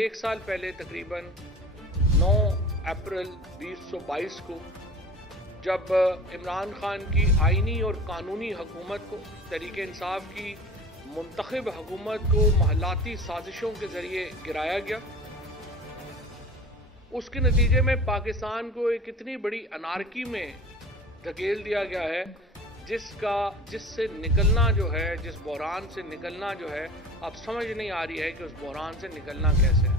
ایک سال پہلے تقریباً 9 اپریل 2022 کو جب عمران خان کی آئینی اور قانونی حکومت کو تحریک انصاف کی منتخب حکومت کو محلاتی سازشوں کے ذریعے گرایا گیا، اس کے نتیجے میں پاکستان کو ایک اتنی بڑی انارکی میں دھکیل دیا گیا ہے جس سے نکلنا جو ہے، جس بحران سے نکلنا جو ہے، اب سمجھ نہیں آ رہی ہے کہ اس بحران سے نکلنا کیسے ہے،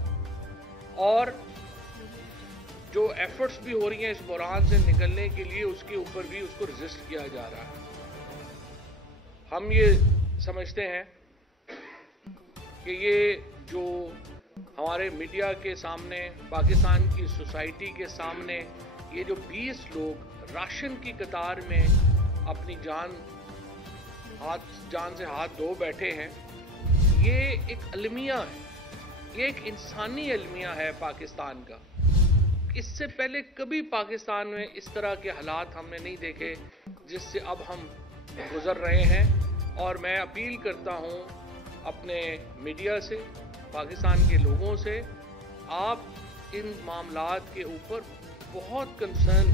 اور جو ایفرٹس بھی ہو رہی ہیں اس بحران سے نکلنے کے لیے اس کے اوپر بھی اس کو ریزسٹ کیا جا رہا ہے۔ ہم یہ سمجھتے ہیں کہ یہ جو ہمارے میڈیا کے سامنے، پاکستان کی سوسائٹی کے سامنے یہ جو 20 لوگ راشن کی قطار میں اپنی جان سے ہاتھ دھو بیٹھے ہیں، یہ ایک المیہ ہے، یہ ایک انسانی المیہ ہے پاکستان کا۔ اس سے پہلے کبھی پاکستان میں اس طرح کے حالات ہم نے نہیں دیکھے جس سے اب ہم گزر رہے ہیں، اور میں اپیل کرتا ہوں اپنے میڈیا سے، پاکستان کے لوگوں سے، آپ ان معاملات کے اوپر بہت کنسرن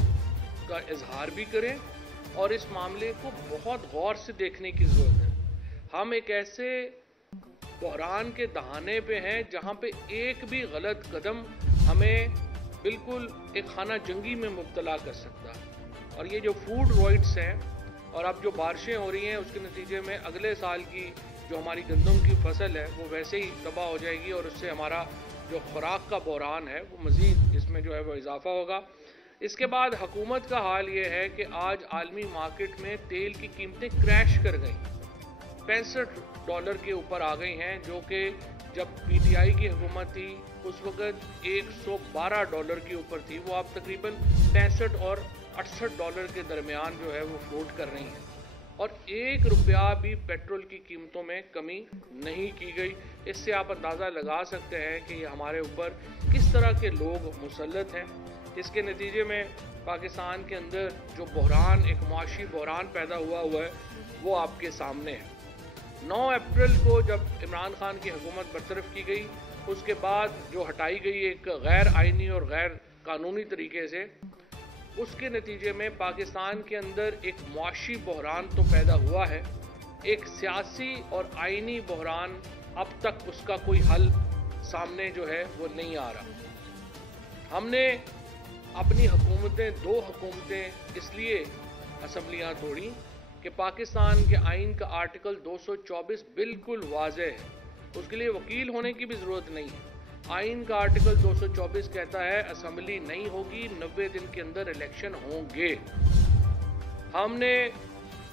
کا اظہار بھی کریں اور اس معاملے کو بہت غور سے دیکھنے کی ضرورت ہے۔ ہم ایک ایسے بحران کے دہانے پہ ہیں جہاں پہ ایک بھی غلط قدم ہمیں بالکل ایک خانہ جنگی میں مبتلا کر سکتا ہے، اور یہ جو فوڈ رائٹس ہیں اور اب جو بارشیں ہو رہی ہیں اس کے نتیجے میں اگلے سال کی جو ہماری گندم کی فصل ہے وہ ویسے ہی تباہ ہو جائے گی، اور اس سے ہمارا جو خوراک کا بحران ہے وہ مزید اس میں جو ہے وہ اضافہ ہوگا۔ اس کے بعد حکومت کا حال یہ ہے کہ آج عالمی مارکیٹ میں تیل کی قیمتیں کریش کر گئیں، $65 کے اوپر آ گئی ہیں، جو کہ جب پی ٹی آئی کی حکومت تھی اس وقت $112 کے اوپر تھی، وہ اب تقریباً $65 اور $68 کے درمیان جو ہے وہ فلوٹ کر رہی ہیں، اور $1 بھی پیٹرول کی قیمتوں میں کمی نہیں کی گئی۔ اس سے آپ اندازہ لگا سکتے ہیں کہ یہ ہمارے اوپر کس طرح کے لوگ مسلط ہیں۔ اس کے نتیجے میں پاکستان کے اندر جو بحران، ایک معاشی بحران پیدا ہوا ہے وہ آپ کے سامنے ہے۔ 9 اپریل کو جب عمران خان کی حکومت برطرف کی گئی، اس کے بعد جو ہٹائی گئی ایک غیر آئینی اور غیر قانونی طریقے سے، اس کے نتیجے میں پاکستان کے اندر ایک معاشی بحران تو پیدا ہوا ہے، ایک سیاسی اور آئینی بحران اب تک اس کا کوئی حل سامنے جو ہے وہ نہیں آ رہا۔ ہم نے اپنی حکومتیں، 2 حکومتیں اس لیے اسمبلیاں توڑیں کہ پاکستان کے آئین کا آرٹیکل 224 بالکل واضح ہے، اس کے لیے وکیل ہونے کی بھی ضرورت نہیں ہے۔ آئین کا آرٹیکل 224 کہتا ہے اسمبلی نہیں ہوگی، 90 دن کے اندر الیکشن ہوں گے۔ ہم نے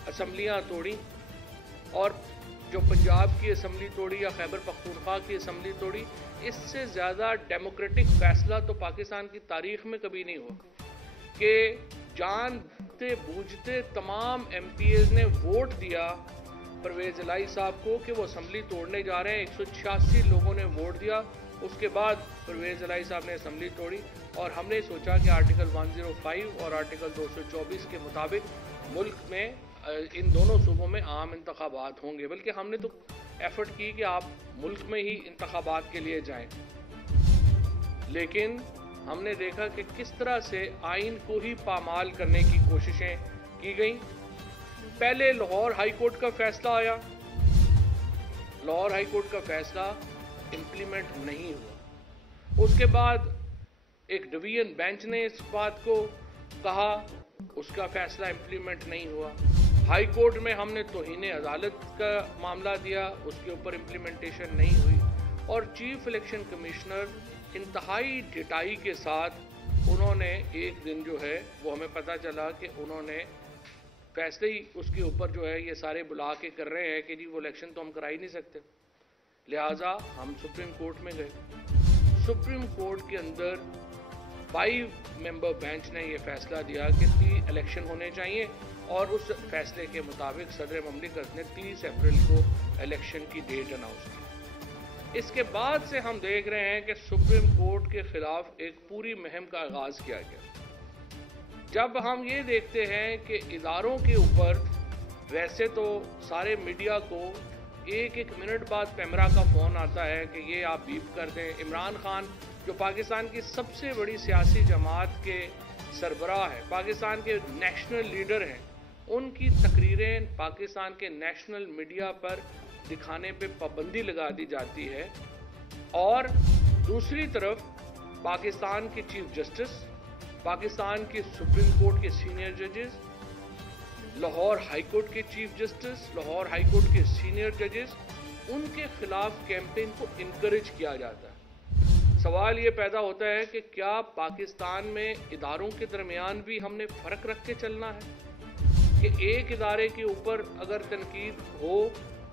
اسمبلیاں توڑی، اور جو پنجاب کی اسمبلی توڑی یا خیبر پختونخوا کی اسمبلی توڑی، اس سے زیادہ ڈیموکریٹک فیصلہ تو پاکستان کی تاریخ میں کبھی نہیں ہوا کہ جانتے بوجھتے تمام ایم پی ایز نے ووٹ دیا پرویز الہی صاحب کو کہ وہ اسمبلی توڑنے جا رہے ہیں۔ 186 لوگوں نے ووٹ دیا، اس کے بعد پرویز الہی صاحب نے اسمبلی توڑی، اور ہم نے سوچا کہ آرٹیکل 105 اور آرٹیکل 224 کے مطابق ملک میں ان دونوں صوبوں میں عام انتخابات ہوں گے، بلکہ ہم نے تو ایفرٹ کی کہ آپ ملک میں ہی انتخابات کے لیے جائیں، لیکن ہم نے دیکھا کہ کس طرح سے آئین کو ہی پامال کرنے کی کوششیں کی گئیں۔ پہلے لاہور ہائی کورٹ کا فیصلہ آیا، لاہور ہائی کورٹ کا فیصلہ امپلیمنٹ نہیں ہوا، اس کے بعد ایک ڈویژن بینچ نے اس بات کو کہا، اس کا فیصلہ امپلیمنٹ نہیں ہوا۔ ہائی کورٹ میں ہم نے توہین عدالت کا معاملہ دیا، اس کے اوپر امپلیمنٹیشن نہیں ہوئی، اور چیف الیکشن کمشنر انتہائی ڈٹائی کے ساتھ انہوں نے ایک دن جو ہے وہ ہمیں پتہ چلا کہ انہوں نے فیصلے ہی اس کے اوپر جو ہے یہ سارے بلا کے کر رہے ہیں کہ جی وہ الیکشن تو ہم کرا ہی نہیں سکتے، لہٰذا ہم سپریم کورٹ میں گئے۔ سپریم کورٹ کے اندر 5 ممبر بینچ نے یہ فیصلہ دیا کہ 30 الیکشن ہونے چاہیے، اور اس فیصلے کے مطابق صدر مملکت نے 30 اپریل کو الیکشن کی ڈیٹ اناؤنس کی۔ اس کے بعد سے ہم دیکھ رہے ہیں کہ سپریم کورٹ کے خلاف ایک پوری مہم کا آغاز کیا گیا۔ جب ہم یہ دیکھتے ہیں کہ اداروں کے اوپر، ویسے تو سارے میڈیا کو ایک ایک منٹ بعد پیمرا کا فون آتا ہے کہ یہ آپ بیپ کر دیں. عمران خان جو پاکستان کی سب سے بڑی سیاسی جماعت کے سربراہ ہے، پاکستان کے نیشنل لیڈر ہیں، ان کی تقریریں پاکستان کے نیشنل میڈیا پر دکھانے پہ پابندی لگا دی جاتی ہے. اور دوسری طرف پاکستان کے چیف جسٹس، پاکستان کے سپریم کورٹ کے سینئر ججز، لاہور ہائی کورٹ کے chief justice, Lahore high court کے سینئر ججز، ان کے خلاف کیمپین کو انکریج کیا جاتا ہے. سوال یہ پیدا ہوتا ہے کہ کیا پاکستان میں اداروں کے درمیان بھی ہم نے فرق رکھ کے چلنا ہے کہ ایک ادارے کے اوپر اگر تنقید ہو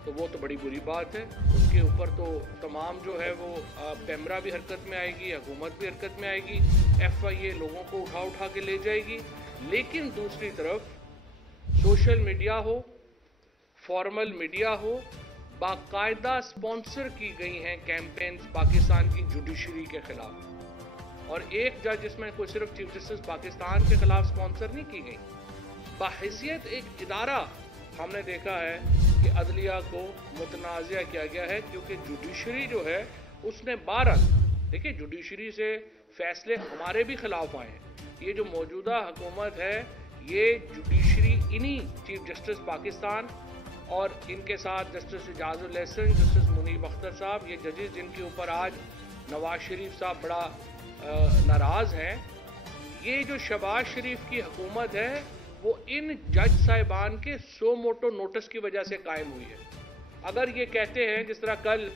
تو وہ تو بڑی بری بات ہے، اس کے اوپر تو تمام جو ہے وہ پیمرا بھی حرکت میں آئے گی، حکومت بھی حرکت میں آئے گی، ایف آئی اے لوگوں کو اٹھا کے لے جائے گی. لیکن دوسری طرف سوشل میڈیا ہو، فارمل میڈیا ہو، باقاعدہ سپانسر کی گئی ہیں کیمپینز پاکستان کی جوڈیشری کے خلاف. اور ایک جج اس میں کوئی صرف چیف جسٹس پاکستان کے خلاف سپانسر نہیں کی گئی، بحیثیت ایک ادارہ ہم نے دیکھا ہے کہ عدلیہ کو متنازع کیا گیا ہے، کیونکہ جوڈیشری جو ہے اس نے بہرحال دیکھیں جوڈیشری سے فیصلے ہمارے بھی خلاف آئے ہیں. یہ جو موجودہ حکومت ہے یہ جوڈیشری انہی چیف جسٹس پاکستان اور ان کے ساتھ جسٹس اعجاز الاحسن، جسٹس منیب اختر صاحب، یہ ججز جن کے اوپر آج نواز شریف صاحب بڑا ناراض ہیں، یہ جو شہباز شریف کی حکومت ہے وہ ان جج صاحبان کے سو موٹو نوٹس کی وجہ سے قائم ہوئی ہے. اگر یہ کہتے ہیں جس طرح کل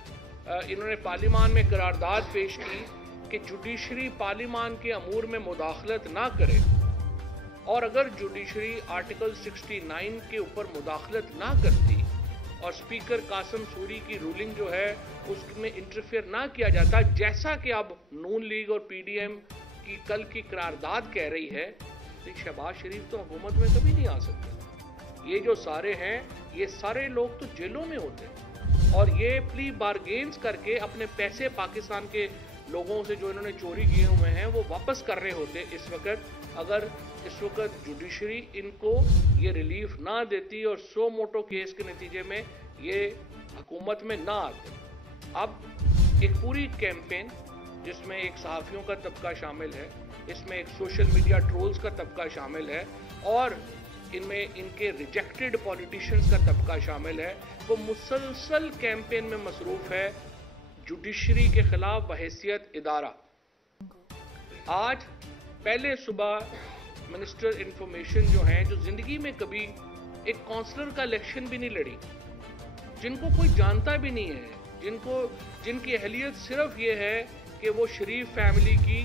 انہوں نے پارلیمان میں قرارداد پیش کی کہ جوڈیشری پارلیمان کے امور میں مداخلت نہ کرے، اور اگر جوڈیشری آرٹیکل 69 کے اوپر مداخلت نہ کرتی اور اسپیکر قاسم سوری کی رولنگ جو ہے اس میں انٹرفیئر نہ کیا جاتا، جیسا کہ اب نون لیگ اور پی ڈی ایم کی کل کی قرارداد کہہ رہی ہے، تو شہباز شریف تو حکومت میں کبھی نہیں آ سکتے. یہ جو سارے ہیں یہ سارے لوگ تو جیلوں میں ہوتے ہیں، اور یہ پلی بارگینز کر کے اپنے پیسے پاکستان کے لوگوں سے جو انہوں نے چوری کیے ہوئے ہیں وہ واپس کر رہے ہوتے اس وقت، اگر اس وقت جوڈیشری ان کو یہ ریلیف نہ دیتی اور سو موٹو کیس کے نتیجے میں یہ حکومت میں نہ آتے. اب ایک پوری کیمپین جس میں ایک صحافیوں کا طبقہ شامل ہے، اس میں ایک سوشل میڈیا ٹرولز کا طبقہ شامل ہے، اور ان میں ان کے ریجیکٹڈ پولیٹیشنز کا طبقہ شامل ہے، وہ مسلسل کیمپین میں مصروف ہے جوڈیشری کے خلاف بحیثیت ادارہ. آج پہلے صبح منسٹر انفارمیشن جو ہیں، جو زندگی میں کبھی ایک کونسلر کا الیکشن بھی نہیں لڑی، جن کو کوئی جانتا بھی نہیں ہے، جن کی اہلیت صرف یہ ہے کہ وہ شریف فیملی کی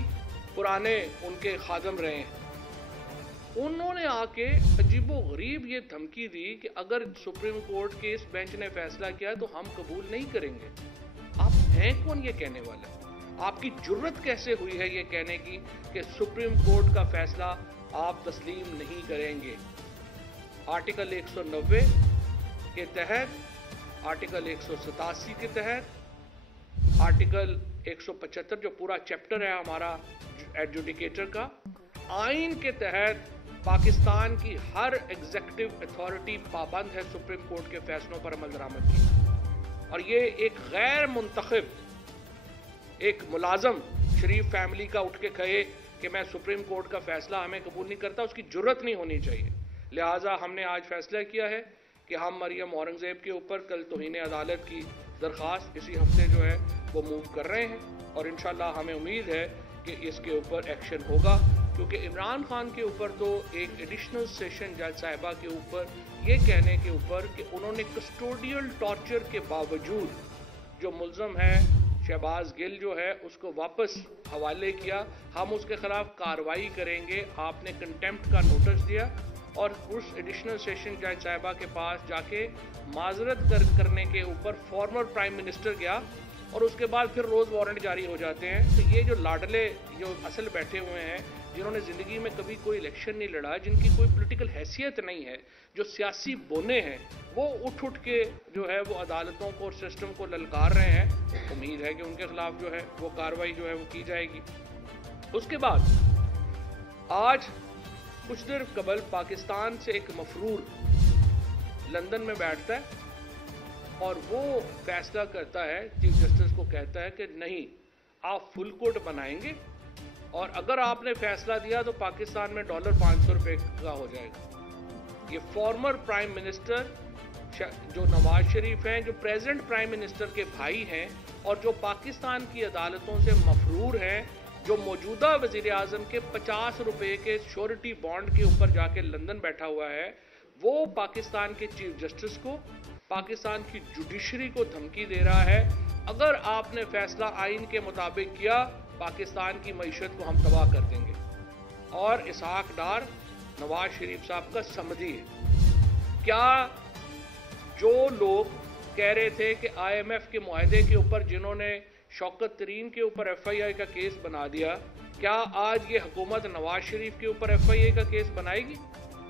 پرانے ان کے خادم رہے ہیں، انہوں نے آ کے عجیب و غریب یہ دھمکی دی کہ اگر سپریم کورٹ کے اس بینچ نے فیصلہ کیا تو ہم قبول نہیں کریں گے. آپ ہیں کون یہ کہنے والا؟ آپ کی جرت کیسے ہوئی ہے یہ کہنے کی کہ سپریم کورٹ کا فیصلہ آپ تسلیم نہیں کریں گے؟ آرٹیکل 190 کے تحت، آرٹیکل 187 کے تحت، آرٹیکل 175 جو پورا چیپٹر ہے ہمارا ایڈجوڈیکیٹر کا، آئین کے تحت پاکستان کی ہر ایگزیکٹو اتھارٹی پابند ہے سپریم کورٹ کے فیصلوں پر عمل درآمد کی. اور یہ ایک غیر منتخب ایک ملازم شریف فیملی کا اٹھ کے کہے کہ میں سپریم کورٹ کا فیصلہ ہمیں قبول نہیں کرتا، اس کی جرت نہیں ہونی چاہیے. لہٰذا ہم نے آج فیصلہ کیا ہے کہ ہم مریم اورنگزیب کے اوپر کل توہین عدالت کی درخواست اسی ہفتے جو ہے وہ موو کر رہے ہیں، اور انشاءاللہ ہمیں امید ہے کہ اس کے اوپر ایکشن ہوگا، کیونکہ عمران خان کے اوپر تو ایک ایڈیشنل سیشن جج صاحبہ کے اوپر یہ کہنے کے اوپر کہ انہوں نے کسٹوڈیل ٹارچر کے باوجود جو ملزم ہے شہباز گل جو ہے اس کو واپس حوالے کیا. ہم اس کے خلاف کارروائی کریں گے. آپ نے کنٹیمپٹ کا نوٹس دیا اور اس ایڈیشنل سیشن جج صاحبہ کے پاس جا کے معذرت کرنے کے اوپر فارمر پرائم منسٹر گیا، اور اس کے بعد پھر روز وارنٹ جاری ہو جاتے ہیں. تو یہ جو لاڈلے جو اصل بیٹھے ہوئے ہیں، جنہوں نے زندگی میں کبھی کوئی الیکشن نہیں لڑا، جن کی کوئی پولیٹیکل حیثیت نہیں ہے، جو سیاسی بونے ہیں، وہ اٹھ کے جو ہے وہ عدالتوں کو اور سسٹم کو للکار رہے ہیں. امید ہے کہ ان کے خلاف جو ہے وہ کارروائی جو ہے وہ کی جائے گی. اس کے بعد آج کچھ دیر قبل پاکستان سے ایک مفرور لندن میں بیٹھتا ہے اور وہ فیصلہ کرتا ہے، چیف جسٹس کو کہتا ہے کہ نہیں، آپ فل کوٹ بنائیں گے، اور اگر آپ نے فیصلہ دیا تو پاکستان میں $500 کا ہو جائے گا۔ یہ فارمر پرائم منسٹر جو نواز شریف ہیں، جو پریزیڈنٹ پرائم منسٹر کے بھائی ہیں اور جو پاکستان کی عدالتوں سے مفرور ہیں، جو موجودہ وزیر اعظم کے $50 کے شیورٹی بانڈ کے اوپر جا کے لندن بیٹھا ہوا ہے، وہ پاکستان کے چیف جسٹس کو، پاکستان کی جوڈیشری کو دھمکی دے رہا ہے، اگر آپ نے فیصلہ آئین کے مطابق کیا، پاکستان کی معیشت کو ہم تباہ کر دیں گے۔ اور اسحاق ڈار نواز شریف صاحب کا سمدھی ہے۔ کیا جو لوگ کہہ رہے تھے کہ آئی ایم ایف کے معاہدے کے اوپر جنہوں نے شوکت ترین کے اوپر ایف آئی آئی کا کیس بنا دیا، کیا آج یہ حکومت نواز شریف کے اوپر ایف آئی آئی کا کیس بنائے گی؟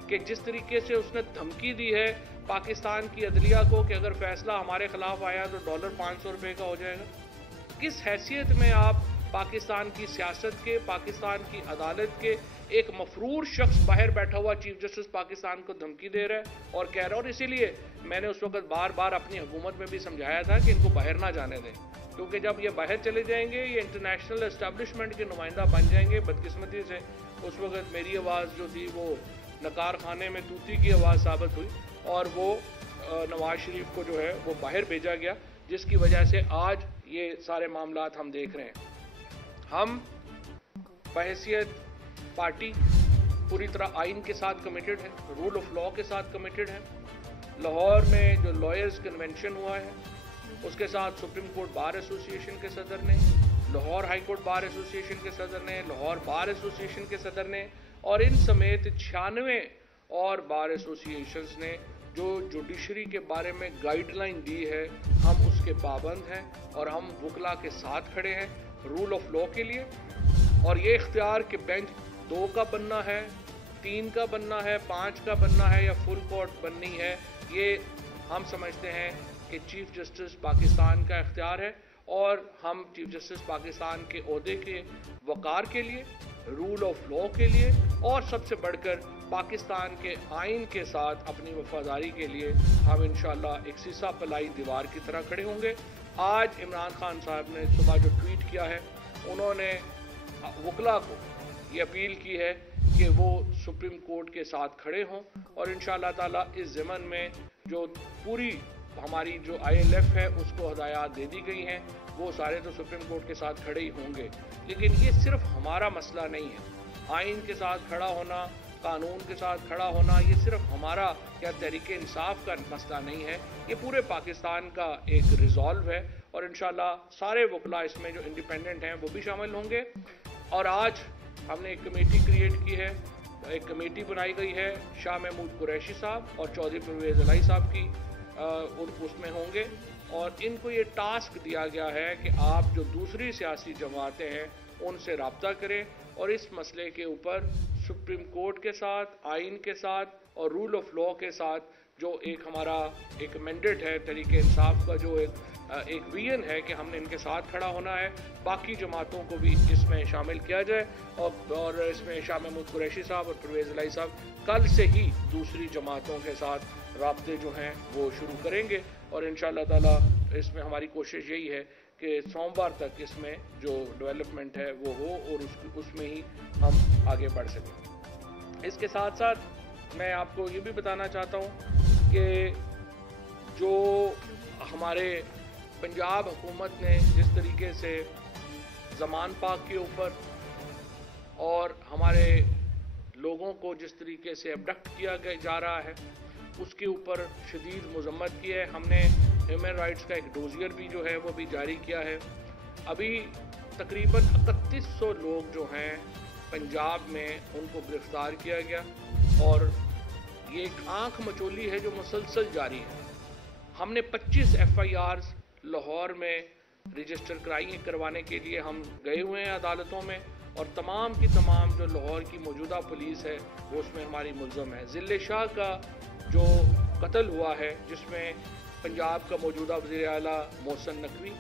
کہ جس طریقے سے اس نے دھمکی دی ہے پاکستان کی عدلیہ کو کہ اگر فیصلہ ہمارے خلاف آیا تو $500 کا ہو جائے گا۔ کس حیثیت میں آپ پاکستان کی سیاست کے، پاکستان کی عدالت کے ایک مفرور شخص باہر بیٹھا ہوا چیف جسٹس پاکستان کو دھمکی دے رہا ہے اور کہہ رہا ہے، اور اسی لیے میں نے اس وقت بار بار اپنی حکومت میں بھی سمجھایا تھا کہ ان کو باہر نہ جانے دیں، کیونکہ جب یہ باہر چلے جائیں گے یہ انٹرنیشنل اسٹیبلشمنٹ کے نمائندہ بن جائیں گے۔ بدقسمتی سے اس وقت میری آواز جو تھی وہ نقار خانے میں طوطی کی آواز ثابت ہوئی اور وہ نواز شریف کو جو ہے وہ باہر بھیجا گیا، جس کی وجہ سے آج یہ سارے معاملات ہم دیکھ رہے ہیں۔ ہم بحیثیت پارٹی پوری طرح آئین کے ساتھ کمیٹڈ ہیں، رول آف لاء کے ساتھ کمیٹڈ ہیں۔ لاہور میں جو لائرز کنونشن ہوا ہے اس کے ساتھ سپریم کورٹ بار ایسوسی ایشن کے صدر نے، لاہور ہائی کورٹ بار ایسوسی ایشن کے صدر نے، لاہور بار ایسوسی ایشن کے صدر نے اور ان سمیت 96 اور بار ایسوسی ایشنز نے جو جوڈیشری کے بارے میں گائیڈ لائن دی ہے، ہم اس کے پابند ہیں اور ہم وکلا کے ساتھ کھڑے ہیں رول آف لاء کے لیے۔ اور یہ اختیار کہ بینچ 2 کا بننا ہے، 3 کا بننا ہے، 5 کا بننا ہے یا فل کورٹ بننی ہے، یہ ہم سمجھتے ہیں کہ چیف جسٹس پاکستان کا اختیار ہے، اور ہم چیف جسٹس پاکستان کے عہدے کے وقار کے لیے، رول آف لاء کے لیے اور سب سے بڑھ کر پاکستان کے آئین کے ساتھ اپنی وفاداری کے لیے ہم انشاءاللہ ایک سیسا پلائی دیوار کی طرح کھڑے ہوں گے۔ آج عمران خان صاحب نے صبح جو ٹویٹ کیا ہے، انہوں نے وکلا کو یہ اپیل کی ہے کہ وہ سپریم کورٹ کے ساتھ کھڑے ہوں، اور انشاءاللہ تعالیٰ اس ضمن میں جو پوری ہماری جو آئی ایل ایف ہے اس کو ہدایات دے دی گئی ہیں، وہ سارے تو سپریم کورٹ کے ساتھ کھڑے ہی ہوں گے۔ لیکن یہ صرف ہمارا مسئلہ نہیں ہے، آئین کے ساتھ کھڑا ہونا، قانون کے ساتھ کھڑا ہونا، یہ صرف ہمارا یا تحریک انصاف کا مسئلہ نہیں ہے، یہ پورے پاکستان کا ایک ریزالو ہے، اور انشاءاللہ سارے وکلا اس میں جو انڈیپینڈنٹ ہیں وہ بھی شامل ہوں گے۔ اور آج ہم نے ایک کمیٹی کریٹ کی ہے، ایک کمیٹی بنائی گئی ہے، شاہ محمود قریشی صاحب اور چودھری پرویز الہی صاحب کی اس میں ہوں گے، اور ان کو یہ ٹاسک دیا گیا ہے کہ آپ جو دوسری سیاسی جماعتیں ہیں ان سے رابطہ کریں اور اس مسئلے کے اوپر سپریم کورٹ کے ساتھ، آئین کے ساتھ اور رول آف لاء کے ساتھ جو ایک ہمارا ایک مینڈیٹ ہے تحریک انصاف کا، جو ایک ویژن ہے کہ ہم نے ان کے ساتھ کھڑا ہونا ہے، باقی جماعتوں کو بھی اس میں شامل کیا جائے، اور اس میں شاہ محمود قریشی صاحب اور پرویز الہی صاحب کل سے ہی دوسری جماعتوں کے ساتھ رابطے جو ہیں وہ شروع کریں گے، اور انشاءاللہ تعالیٰ اس میں ہماری کوشش یہی ہے کہ سوموار تک اس میں جو ڈیولپمنٹ ہے وہ ہو اور اس میں ہی ہم آگے بڑھ سکیں۔ اس کے ساتھ ساتھ میں آپ کو یہ بھی بتانا چاہتا ہوں کہ جو ہمارے پنجاب حکومت نے جس طریقے سے زمان پاک کے اوپر اور ہمارے لوگوں کو جس طریقے سے ابڈکٹ کیا جا رہا ہے اس کے اوپر شدید مذمت کی ہے۔ ہم نے ہیومن رائٹس کا ایک ڈوزیر بھی جو ہے وہ بھی جاری کیا ہے۔ ابھی تقریباً 3100 لوگ جو ہیں پنجاب میں ان کو گرفتار کیا گیا، اور یہ ایک آنکھ مچولی ہے جو مسلسل جاری ہے۔ ہم نے 25 ایف آئی آرز لاہور میں رجسٹر کروانے کے لیے ہم گئے ہوئے ہیں عدالتوں میں، اور تمام کی تمام جو لاہور کی موجودہ پولیس ہے وہ اس میں ہماری ملزم ہے۔ ذل شاہ کا جو قتل ہوا ہے، جس میں پنجاب کا موجودہ وزیر اعلیٰ محسن نقوی،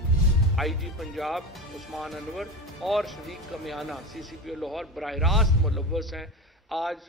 آئی جی پنجاب عثمان انور اور صدیق کمیانہ سی سی پی او لاہور براہ راست ملوث ہیں۔ آج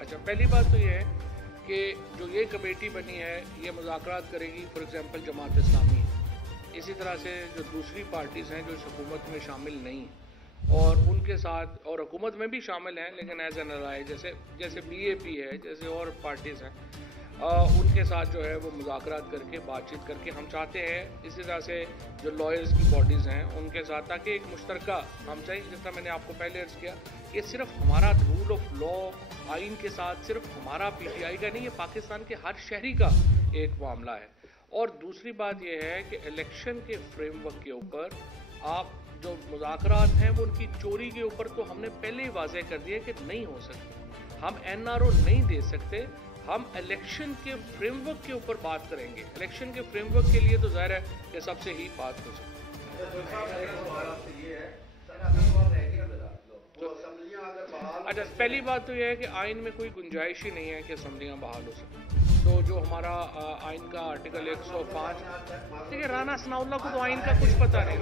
اچھا، پہلی بات تو یہ ہے کہ جو یہ کمیٹی بنی ہے یہ مذاکرات کرے گی فار ایگزامپل جماعت اسلامی ہے، اسی طرح سے جو دوسری پارٹیز ہیں جو اس حکومت میں شامل نہیں ہیں اور ان کے ساتھ، اور حکومت میں بھی شامل ہیں لیکن ایز این رائے، جیسے بی اے پی ہے، جیسے اور پارٹیز ہیں، ان کے ساتھ جو ہے وہ مذاکرات کر کے بات چیت کر کے ہم چاہتے ہیں اسی طرح سے جو لائرز کی باڈیز ہیں ان کے ساتھ، تاکہ ایک مشترکہ ہم چاہیے، جس طرح میں نے آپ کو پہلے عرض کیا، یہ صرف ہمارا رول آف لا آئین کے ساتھ صرف ہمارا پی ٹی آئی کا نہیں، یہ پاکستان کے ہر شہری کا ایک معاملہ ہے۔ اور دوسری بات یہ ہے کہ الیکشن کے فریم ورک کے اوپر آپ جو مذاکرات ہیں وہ ان کی چوری کے اوپر تو ہم نے پہلے ہی واضح کر دیا کہ نہیں ہو سکتے، ہم این آر او نہیں دے سکتے، ہم الیکشن کے فریم ورک کے اوپر بات کریں گے۔ الیکشن کے فریم ورک کے لیے تو ظاہر ہے کہ سب سے ہی بات ہو اچھا، پہلی بات تو یہ ہے کہ آئین میں کوئی گنجائش ہی نہیں ہے کہ اسمبلیاں بحال ہو سکیں۔ تو جو ہمارا آئین کا آرٹیکل 105، دیکھیں رانا ثناء اللہ کو تو آئین کا کچھ پتہ نہیں۔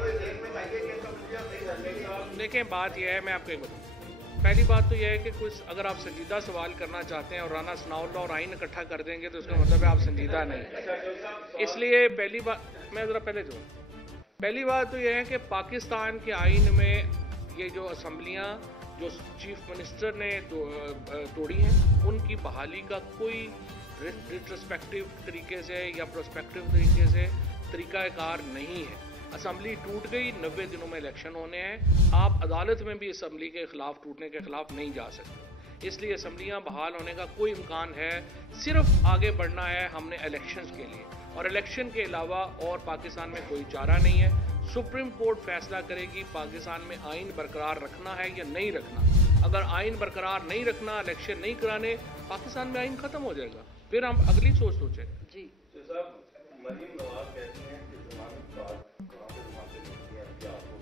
دیکھیں بات یہ ہے، میں آپ کو ایک بتاؤں، پہلی بات تو یہ ہے کہ کچھ اگر آپ سنجیدہ سوال کرنا چاہتے ہیں اور رانا ثناء اللہ اور آئین اکٹھا کر دیں گے تو اس کا مطلب ہے آپ سنجیدہ نہیں۔ اس لیے پہلی بات، میں ذرا پہلی بات تو یہ ہے کہ پاکستان کے آئین میں یہ جو اسمبلیاں جو چیف منسٹر نے توڑی ہیں ان کی بحالی کا کوئی ریٹروسپیکٹیو طریقے سے یا پروسپیکٹیو طریقے سے طریقہ کار نہیں ہے۔ اسمبلی ٹوٹ گئی، 90 دنوں میں الیکشن ہونے ہیں، آپ عدالت میں بھی اسمبلی کے خلاف ٹوٹنے کے خلاف نہیں جا سکتے، اس لیے اسمبلیاں بحال ہونے کا کوئی امکان ہے، صرف آگے بڑھنا ہے ہم نے الیکشنز کے لیے، اور الیکشن کے علاوہ اور پاکستان میں کوئی چارہ نہیں ہے۔ سپریم کورٹ فیصلہ کرے گی پاکستان میں آئین برقرار رکھنا ہے یا نہیں رکھنا۔ اگر آئین برقرار نہیں رکھنا، الیکشن نہیں کرانے، پاکستان میں آئین ختم ہو جائے گا، پھر ہم اگلی سوچ سوچیں۔ جی صاحب، مریم نواز کہتی ہیں کہ ضمانت کہاں پہ ضمانتیں ملتی ہیں، کیا آپ کو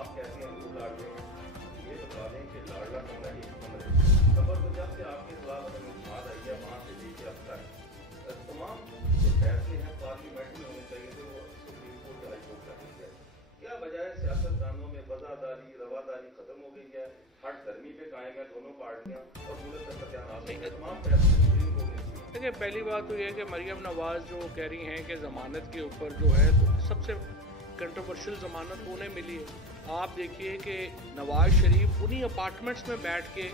آپ کہتے ہیں وہ لاڑ رہے ہیں، یہ بتا دیں کہ لاڑلا کون ہے، ایک نمبر ہے خبر کو جب سے آپ کے خلاف اگر اعتماد آئی ہے وہاں سے لے کے اب تک تمام جو فیصلے ہیں پارلیمنٹ میں ہونے چاہیے تھے وہ سپریم کورٹ ہائی کورٹ کا نہیں ہے، کیا وجہ ہے سیاستدانوں میں وفاداری رواداری ختم ہو گئی ہے، ہٹ دھرمی پہ قائم ہے دونوں پارٹیاں اور ملک کا ستیاناش ہے، تمام فیصلے سپریم کورٹ نے کیے۔ دیکھیں پہلی بات تو یہ ہے کہ مریم نواز جو کہہ رہی ہیں کہ ضمانت کے اوپر جو ہے تو سب سے کنٹروورشل ضمانت انہیں ملی ہے۔ آپ دیکھیے کہ نواز شریف انہی اپارٹمنٹس میں بیٹھ کے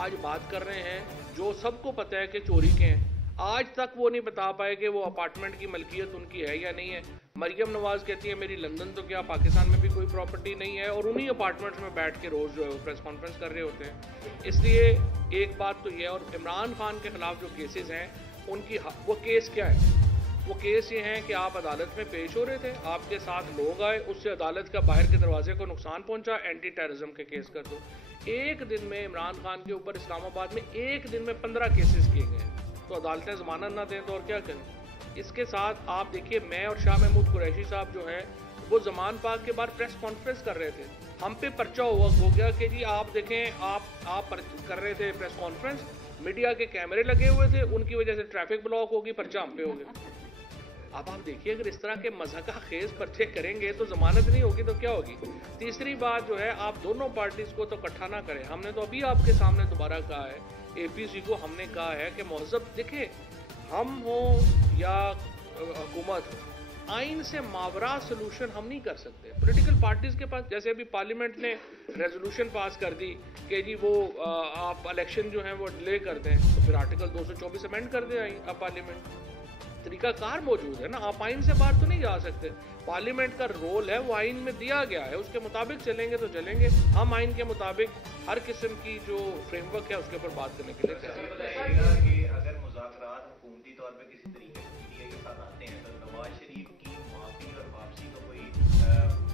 آج بات کر رہے ہیں جو سب کو پتہ ہے کہ چوری کے ہیں، آج تک وہ نہیں بتا پائے کہ وہ اپارٹمنٹ کی ملکیت ان کی ہے یا نہیں ہے۔ مریم نواز کہتی ہے میری لندن تو کیا پاکستان میں بھی کوئی پراپرٹی نہیں ہے، اور انہی اپارٹمنٹس میں بیٹھ کے روز جو ہے وہ پریس کانفرنس کر رہے ہوتے ہیں۔ اس لیے ایک بات تو یہ ہے، اور عمران خان کے خلاف جو کیسز ہیں ان کی وہ کیس کیا ہے؟ وہ کیس یہ ہیں کہ آپ عدالت میں پیش ہو رہے تھے، آپ کے ساتھ لوگ آئے، اس سے عدالت کا باہر کے دروازے کو نقصان پہنچا، اینٹی ٹیررزم کے کیس کر دو۔ ایک دن میں عمران خان کے اوپر اسلام آباد میں ایک دن میں 15 کیسز کیے گئے ہیں، تو عدالتیں ضمانت نہ دیں تو اور کیا کریں؟ اس کے ساتھ آپ دیکھیے میں اور شاہ محمود قریشی صاحب جو ہیں وہ زمان پاک کے بعد پریس کانفرنس کر رہے تھے، ہم پہ پرچہ ہو گیا کہ جی آپ دیکھیں آپ کر رہے تھے پریس کانفرنس، میڈیا کے کیمرے لگے ہوئے تھے، ان کی وجہ سے ٹریفک بلاک ہوگی، پرچہ ہم پہ ہو گیا۔ اب آپ دیکھیے اگر اس طرح کے مضحکہ خیز پرچے کریں گے تو ضمانت نہیں ہوگی تو کیا ہوگی؟ تیسری بات جو ہے آپ دونوں پارٹیز کو تو اکٹھا نہ کریں، ہم نے تو ابھی آپ کے سامنے دوبارہ کہا ہے، اے پی سی کو ہم نے کہا ہے کہ مہذب دیکھیں ہم ہوں یا حکومت ہو، آئین سے ماورا سلوشن ہم نہیں کر سکتے۔ پولیٹیکل پارٹیز کے پاس جیسے ابھی پارلیمنٹ نے ریزولوشن پاس کر دی کہ جی وہ آپ الیکشن جو ہیں وہ ڈیلے کر دیں، تو پھر آرٹیکل 224 امینڈ کر دیں اب پارلیمنٹ، طریقہ کار موجود ہے نا، آپ آئین سے باہر تو نہیں جا سکتے۔ پارلیمنٹ کا رول ہے وہ آئین میں دیا گیا ہے، اس کے مطابق چلیں گے تو چلیں گے، ہم آئین کے مطابق ہر قسم کی جو فریم ورک ہے اس کے اوپر بات کرنے کے لیے کہ اگر مذاکرات حکومتی طور پہ کسی طریقے سے پی ٹی آئی کے ساتھ آتے ہیں تو نواز شریف کی معافی اور واپسی کا کوئی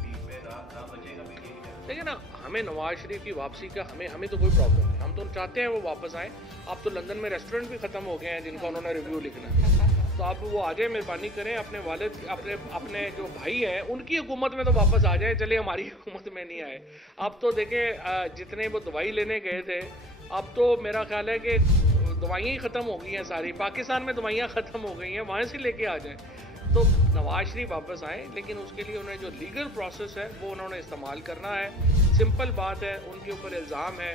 بیچ میں راہ بچے گا پی ٹی آئی کی؟ دیکھیں نا، ہمیں نواز شریف کی واپسی کا ہمیں تو کوئی پرابلم نہیں، ہم تو چاہتے ہیں وہ واپس آئیں۔ اب تو لندن میں ریسٹورنٹ بھی ختم ہو گئے ہیں جن کا انہوں نے ریویو لکھنا ہے، تو آپ وہ آ جائیں، مہربانی کریں، اپنے والد اپنے جو بھائی ہیں ان کی حکومت میں تو واپس آ جائیں، چلے ہماری حکومت میں نہیں آئے۔ اب تو دیکھیں جتنے وہ دوائی لینے گئے تھے اب تو میرا خیال ہے کہ دوائیاں ہی ختم ہو گئی ہیں ساری، پاکستان میں دوائیاں ختم ہو گئی ہیں، وہاں سے لے کے آ جائیں۔ تو نواز شریف واپس آئیں، لیکن اس کے لیے انہیں جو لیگل پروسیس ہے وہ انہوں نے استعمال کرنا ہے۔ سمپل بات ہے، ان کے اوپر الزام ہے